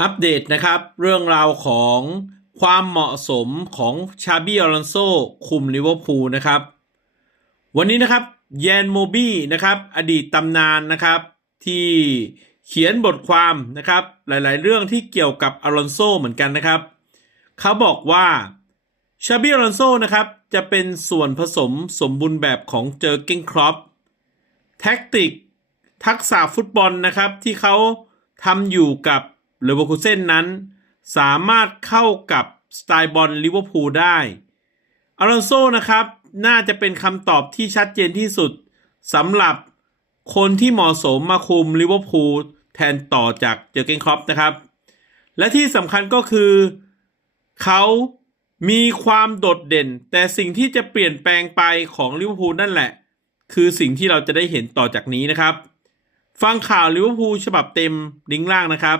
อัปเดตนะครับ เรื่องราวของความเหมาะสมของชาบี้อลอนโซคุมลิเวอร์พูลนะครับ วันนี้นะครับแยนโมบี้นะครับ อดีตตำนานนะครับ ที่เขียนบทความนะครับ หลายๆ เรื่องที่เกี่ยวกับอลอนโซเหมือนกันนะครับ เขาบอกว่าชาบี้อลอนโซนะครับ จะเป็นส่วนผสมสมบูรณ์แบบของเจอเก้นครอปแท็กติก ทักษะฟุตบอลนะครับที่เขาทำอยู่กับ เลเวอร์คูเซนนั้น สามารถเข้ากับสไตล์บอลลิเวอร์พูลได้อารอนโซนะครับ น่าจะเป็นคำตอบที่ชัดเจนที่สุดสำหรับคนที่เหมาะสมมาคุมลิเวอร์พูลแทนต่อจากเจอเกนครอปนะครับ และที่สำคัญก็คือเขามีความโดดเด่น แต่สิ่งที่จะเปลี่ยนแปลงไปของลิเวอร์พูลนั่นแหละ คือสิ่งที่เราจะได้เห็นต่อจากนี้นะครับ ฟังข่าวลิเวอร์พูลฉบับเต็มลิงก์ล่างนะครับ